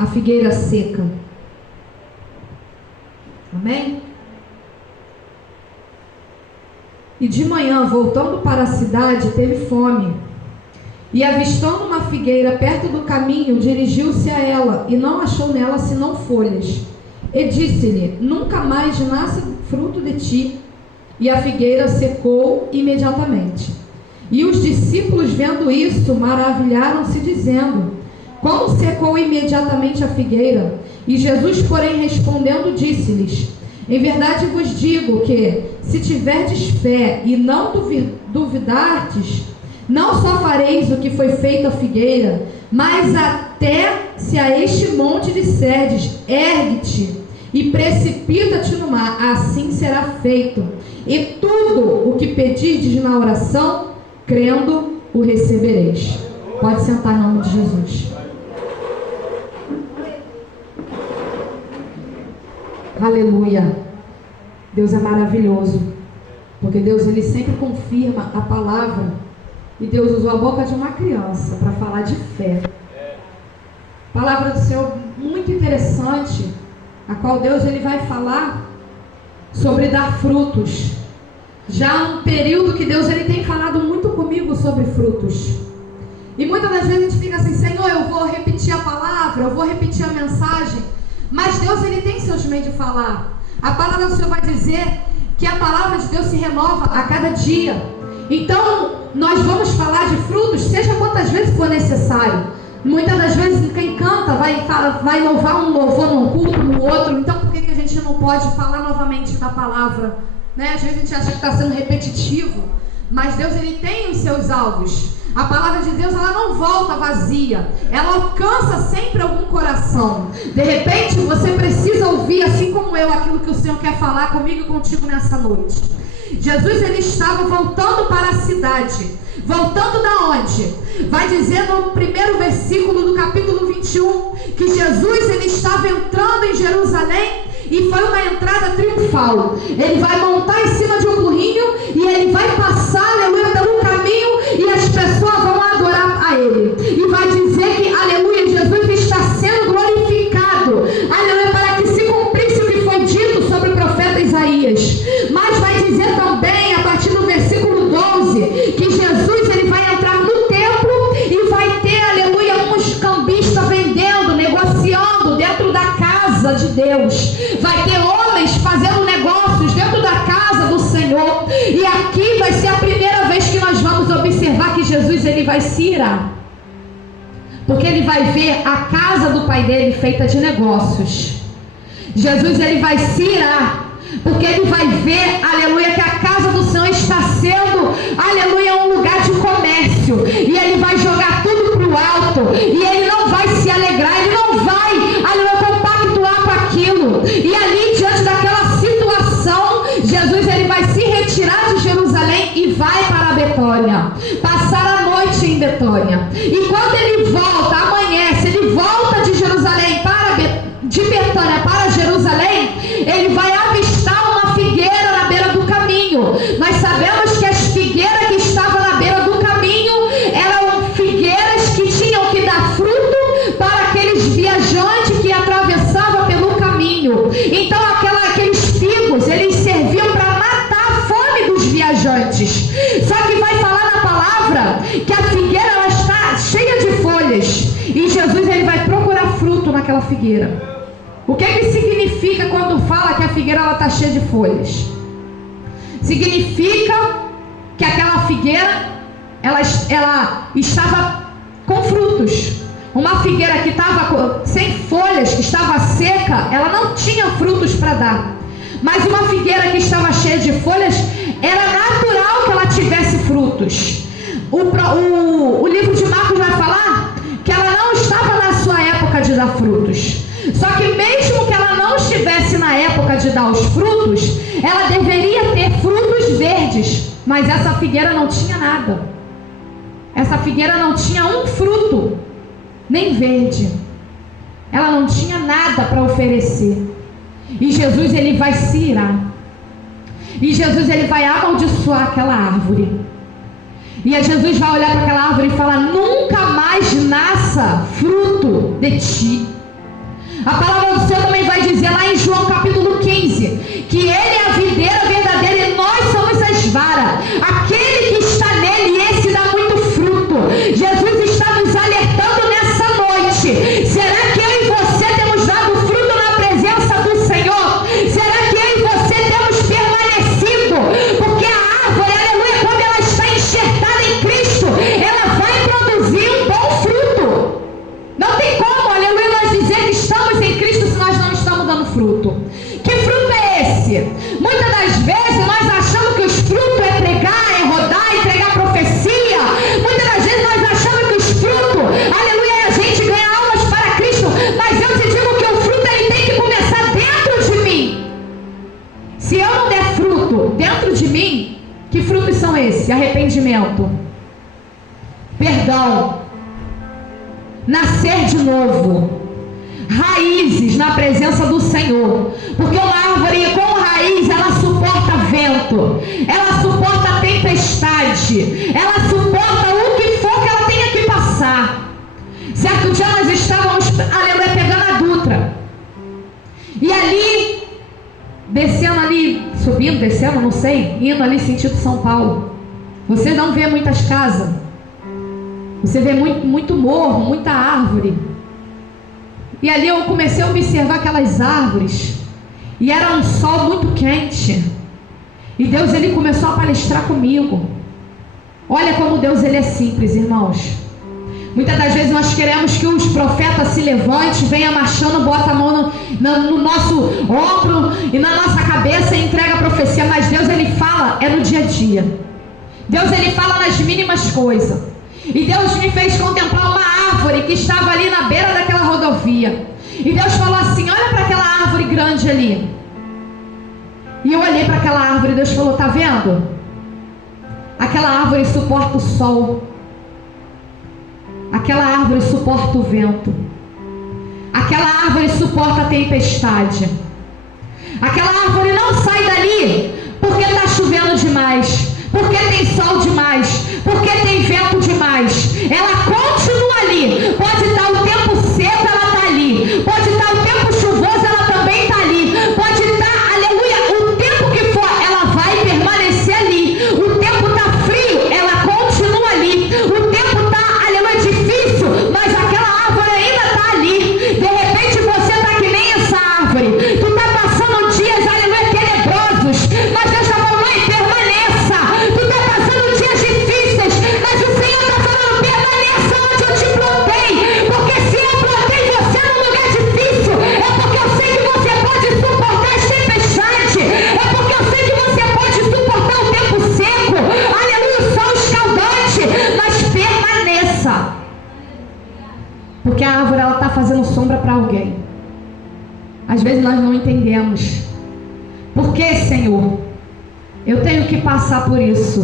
a figueira seca. Amém? E de manhã, voltando para a cidade, teve fome. E avistando uma figueira perto do caminho, dirigiu-se a ela, e não achou nela senão folhas. E disse-lhe: nunca mais nasça fruto de ti. E a figueira secou imediatamente. E os discípulos, vendo isso, maravilharam-se, dizendo: como secou imediatamente a figueira? E Jesus, porém, respondendo, disse-lhes: em verdade vos digo que, se tiverdes fé e não duvidardes, não só fareis o que foi feito à figueira, mas até se a este monte disserdes: ergue-te e precipita-te no mar, assim será feito. E tudo o que pedirdes na oração, crendo, o recebereis. Pode sentar em nome de Jesus. Aleluia. Deus é maravilhoso, porque Deus, ele sempre confirma a palavra. E Deus usou a boca de uma criança para falar de fé. Palavra do Senhor muito interessante, a qual Deus, ele vai falar sobre dar frutos. Já há um período que Deus, ele tem falado muito comigo sobre frutos. E muitas das vezes a gente fica assim: Senhor, eu vou repetir a palavra, eu vou repetir a mensagem. Mas Deus, ele tem seus meios de falar. A palavra do Senhor vai dizer que a palavra de Deus se renova a cada dia. Então, nós vamos falar de frutos, seja quantas vezes for necessário. Muitas das vezes quem canta vai louvar um louvor num culto, no outro. Então, por que a gente não pode falar novamente da palavra? Né? Às vezes a gente acha que está sendo repetitivo, mas Deus, ele tem os seus alvos. A palavra de Deus, ela não volta vazia, ela alcança sempre algum coração. De repente você precisa ouvir, assim como eu, aquilo que o Senhor quer falar comigo e contigo nessa noite. Jesus, ele estava voltando para a cidade. Voltando da onde? Vai dizer no primeiro versículo do capítulo 21 que Jesus, ele estava entrando em Jerusalém. E foi uma entrada triunfal. Ele vai montar em cima de um burrinho e ele vai passar, aleluia, pelo caminho, e as pessoas vão adorar a ele. E vai dizer que, aleluia, Jesus está sendo glorificado, aleluia, para que se cumprisse o que foi dito sobre o profeta Isaías. Mas vai dizer também, a partir do versículo 12, que Jesus, ele vai entrar no templo e vai ter, aleluia, uns cambistas vendendo, negociando dentro da casa de Deus. Vai ter homens fazendo negócios dentro da casa do Senhor. E aqui vai ser a primeira vez que nós vamos observar que Jesus, ele vai se irar. Porque ele vai ver a casa do pai dele feita de negócios. Jesus, ele vai se irar, porque ele vai ver, aleluia, que a casa do Senhor está sendo, aleluia, um lugar de comércio. E ele vai jogar tudo para o alto. E ele não vai se alegrar, ele não vai, aleluia, compactuar com aquilo. E ali, diante daquela situação, Jesus, ele vai se retirar de Jerusalém e vai para Betânia, passar a noite em Betânia. E quando ele volta, amanhece, ele volta de Jerusalém de Betânia para Jerusalém, ele vai avistar uma figueira na beira do caminho. Nós sabemos que as figueiras que estavam na beira do caminho eram figueiras que tinham que dar fruto para aqueles viajantes que atravessavam pelo caminho. Então aqueles figos, eles serviam para matar a fome dos viajantes. Só que vai falar na palavra que a figueira, ela está cheia de folhas, e Jesus, ele vai procurar fruto naquela figueira. O que significa quando fala que a figueira, ela está cheia de folhas? Significa que aquela figueira, ela estava com frutos. Uma figueira que estava sem folhas, que estava seca, ela não tinha frutos para dar. Mas uma figueira que estava cheia de folhas, era natural que ela tivesse frutos. O livro de Marcos vai falar que ela não estava na sua época de dar frutos. Só que mesmo que ela não estivesse na época de dar os frutos, ela deveria ter frutos verdes. Mas essa figueira não tinha nada. Essa figueira não tinha um fruto, nem verde. Ela não tinha nada para oferecer. E Jesus, ele vai se irar. E Jesus, ele vai amaldiçoar aquela árvore. E Jesus vai olhar para aquela árvore e falar: nunca mais nasça fruto de ti. A palavra do Senhor também vai dizer lá em João capítulo 15, que Ele é a videira verdadeira e nós somos as varas. Aquele que está nele, esse dá muito fruto. Jesus está nos alertando nessa noite. Será que eu e você temos dado fruto na presença do Senhor? Será que eu e você temos permanecido? Porque a árvore, aleluia, quando ela está enxertada em Cristo, ela vai produzir um bom fruto. Não tem como, aleluia, nós dizer que estamos em Cristo se nós não estamos dando fruto. Que fruto é esse? Muitas das vezes nós achamos que os frutos é pregar, é rodar, entregar profecia. Muitas das vezes nós achamos que os frutos, aleluia, é a gente ganhar almas para Cristo. Mas eu te digo que o fruto ele tem que começar dentro de mim. Se eu não der fruto dentro de mim, que frutos são esses? Arrependimento, perdão, nascer de novo, raízes na presença do Senhor. Porque uma árvore com raiz, ela suporta vento, ela suporta tempestade, ela suporta o que for que ela tenha que passar. Certo dia nós estávamos, aleluia, pegando a Dutra, e ali, descendo ali, subindo, descendo, não sei, indo ali sentido São Paulo. Você não vê muitas casas, você vê muito morro, muita árvore. E ali eu comecei a observar aquelas árvores, e era um sol muito quente, e Deus ele começou a palestrar comigo. Olha como Deus ele é simples, irmãos. Muitas das vezes nós queremos que os profetas se levantem, venham marchando, bota a mão no nosso ombro e na nossa cabeça e entrega a profecia. Mas Deus ele fala, é no dia a dia. Deus ele fala nas mínimas coisas. E Deus me fez contemplar uma árvore que estava ali na beira daquela rodovia. E Deus falou assim, olha para aquela árvore grande ali. E eu olhei para aquela árvore e Deus falou, tá vendo? Aquela árvore suporta o sol. Aquela árvore suporta o vento. Aquela árvore suporta a tempestade. Aquela árvore não sai dali porque está chovendo demais, porque tem sol demais, porque tem vento demais. Ela continua ali. Pode estar o tempo seco, ela está ali. Pode estar o tempo chuvoso, ela também está ali. Pode estar, aleluia, o tempo que for, ela vai permanecer ali. O tempo está frio, ela continua ali. O tempo está, aleluia, difícil, mas aquela árvore ainda está ali. De repente você está que nem essa árvore. Tu está passando dias, aleluia, tenebrosos, mas Deus está falando, ei, permaneça. Tu está passando dias difíceis, mas o Senhor está falando, permaneça onde eu te plantei. Porque se eu plantei você num lugar difícil, é porque eu sei que você pode suportar as tempestades, é porque eu sei que você pode suportar o tempo seco, aleluia, o sol escaldante, mas permaneça. Porque a árvore ela está fazendo sombra para alguém. Às vezes nós não entendemos. Por que, Senhor? Eu tenho que passar por isso.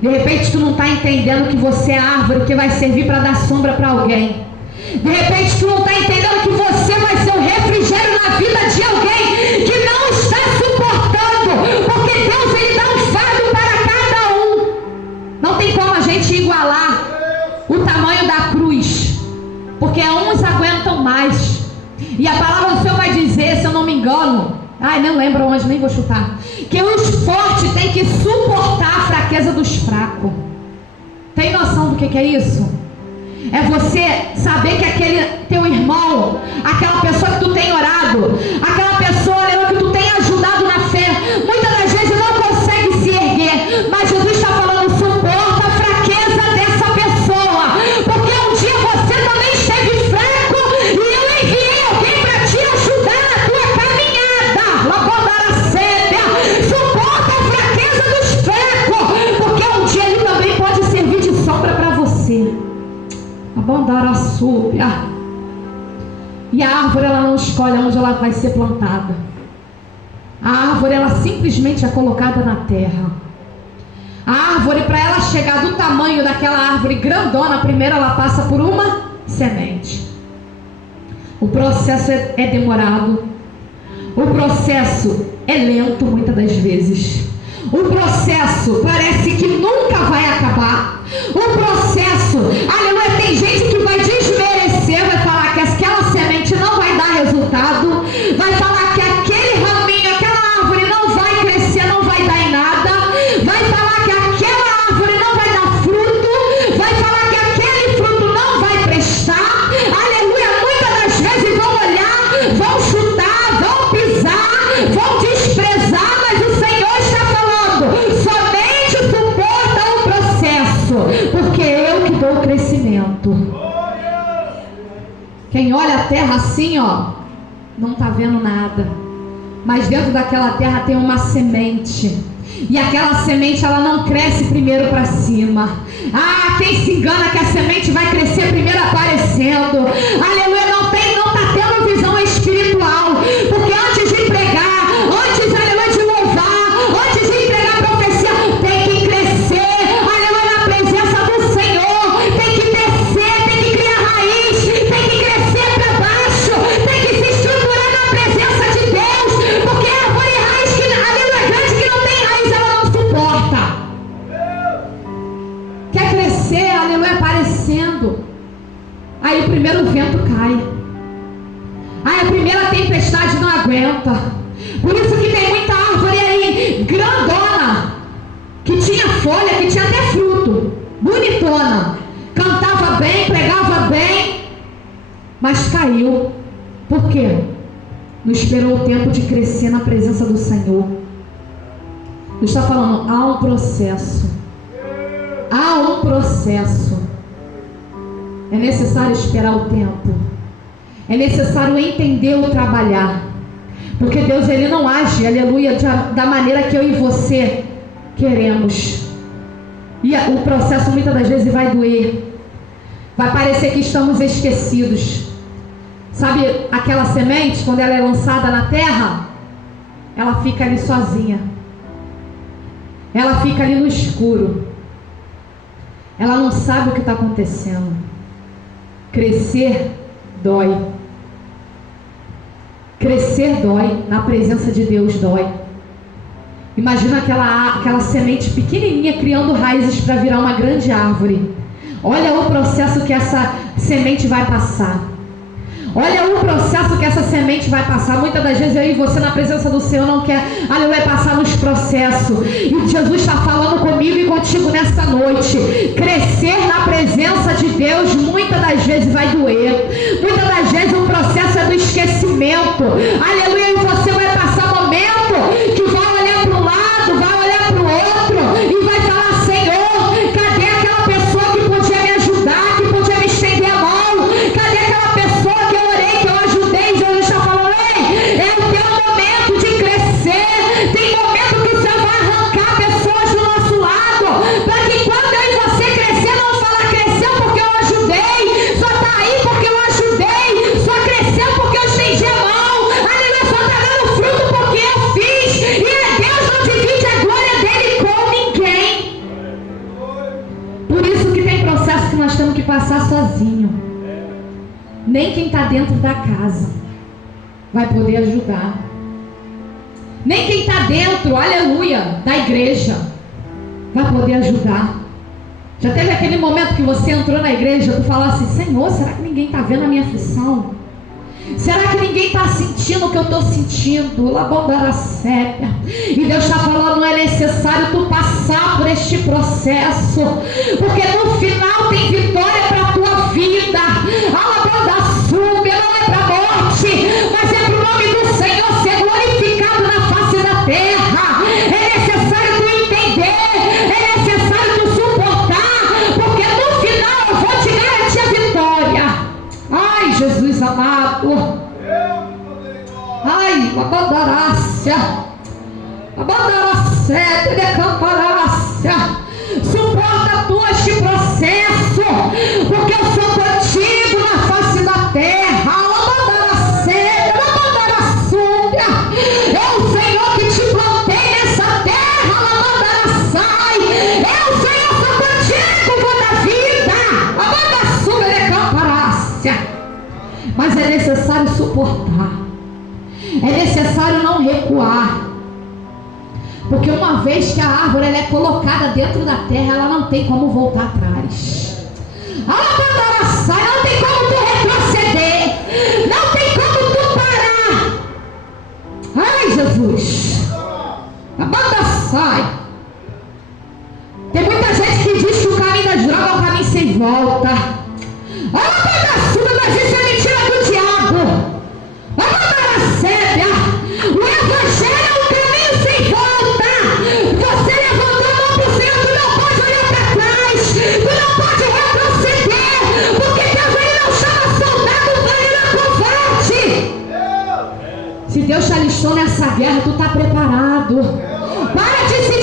De repente tu não está entendendo que você é árvore que vai servir para dar sombra para alguém. De repente tu não está entendendo que você vai ser um refrigério na vida de alguém que não está suportando. Porque Deus ele dá um fardo para cada um. Não tem como a gente igualar o tamanho da cruz, porque uns aguentam mais. E a palavra do Senhor vai dizer, se eu não me engano, não lembro onde, nem vou chutar, que os fortes têm que suportar a fraqueza dos fracos. Tem noção do que é isso? É você saber que aquele teu irmão, aquela pessoa que tu tem orado, aquela pessoa que tu tem ajudado na fé, muitas das vezes não consegue se erguer, mas Jesus está falando, suporta a fraqueza dessa pessoa, porque um dia você também esteve fraco e eu enviei alguém para te ajudar na tua caminhada. Suporta a fraqueza dos fracos, porque um dia ele também pode servir de sombra para você. E a árvore ela não escolhe onde ela vai ser plantada. A árvore ela simplesmente é colocada na terra. A árvore, para ela chegar do tamanho daquela árvore grandona, primeiro ela passa por uma semente. O processo é demorado. O processo é lento muitas das vezes. O processo parece que nunca vai acabar. O processo, aleluia, tem gente que vai desmerecer, vai falar que aquela semente não vai dar resultado. Quem olha a terra assim, ó, não está vendo nada. Mas dentro daquela terra tem uma semente. E aquela semente, ela não cresce primeiro para cima. Ah, quem se engana que a semente vai crescer primeiro aparecendo. Aleluia, não está tendo visão espiritual. Porque antes de pregar, antes, aleluia, de louvar, antes de entregar a profecia, tem que crescer, aleluia, na presença do Senhor. Tem que descer, tem que criar raiz, tem que crescer para baixo, tem que se estruturar na presença de Deus. Porque a árvore raiz, que, aleluia, grande, que não tem raiz, ela não suporta. Quer crescer, aleluia, aparecendo. Aí o primeiro vento cai. Aí a primeira tempestade não aguenta. Por isso que tem muita árvore aí, grandona, que tinha folha, que tinha até fruto, bonitona, cantava bem, pregava bem, mas caiu. Por quê? Não esperou o tempo de crescer na presença do Senhor. Ele está falando, há um processo. Há um processo. É necessário esperar o tempo. É necessário entender o trabalhar. Porque Deus, Ele não age, aleluia, da maneira que eu e você queremos. E o processo muitas das vezes vai doer. Vai parecer que estamos esquecidos. Sabe aquela semente, quando ela é lançada na terra, ela fica ali sozinha. Ela fica ali no escuro. Ela não sabe o que está acontecendo. Crescer dói. Crescer dói, na presença de Deus dói. Imagina aquela semente pequenininha criando raízes para virar uma grande árvore. Olha o processo que essa semente vai passar. Olha o processo que essa semente vai passar. Muitas das vezes eu e você na presença do Senhor não quer, aleluia, passar nos processos. E Jesus está falando comigo e contigo nessa noite. Crescer na presença de Deus muitas das vezes vai doer. Muitas das vezes o processo é do esquecimento. Aleluia, e você vai passar momento que vai olhar para um lado, vai olhar para o outro e vai falar, Senhor, cadê aquela pessoa que podia me ajudar, que podia me estender a mão? Cadê aquela pessoa que eu orei, que eu ajudei? Jesus está falando, ei, é o teu momento de crescer. Tem momento que o Senhor vai arrancar pessoas do nosso lado, para que quando eu e você crescer, não fala cresceu porque eu ajudei, só está aí porque eu ajudei, só cresceu porque eu estendi a mão, aleluia, só está dando fruto porque eu fiz. E Deus não divide a glória dele com ninguém. Por isso que tem processo que nós temos que passar sozinho. Nem quem está dentro da casa vai poder ajudar. Nem quem está dentro, aleluia, da igreja vai poder ajudar. Já teve aquele momento que você entrou na igreja, tu falou assim, Senhor, será que ninguém está vendo a minha aflição? Será que ninguém está sentindo o que eu estou sentindo? E Deus está falando, não é necessário tu passar por este processo, porque no final tem vitória para a tua vida. Não é para a morte, mas é para o nome do Senhor ser glorificado na face da terra. É necessário tu entender, é necessário tu suportar, porque no final eu vou te garantir a vitória. Ai, Jesus amado. Ai, suporta tu este processo, porque eu sou contigo na face da terra. É o Senhor que te plantei nessa terra. É o Senhor que sou contigo, vou da vida. Mas é necessário suportar. É necessário não recuar. Porque uma vez que a árvore ela é colocada dentro da terra, ela não tem como voltar atrás. Não tem como tu retroceder. Não tem como tu parar. Ai, Jesus. A banda sai. Tem muita gente que diz que o caminho das drogas é um caminho sem volta. Mas isso é mentira do diabo. O evangelho é um caminho sem volta. Você levantou a mão para o Senhor, tu não pode olhar para trás, tu não pode nessa guerra, tu está preparado. Para de se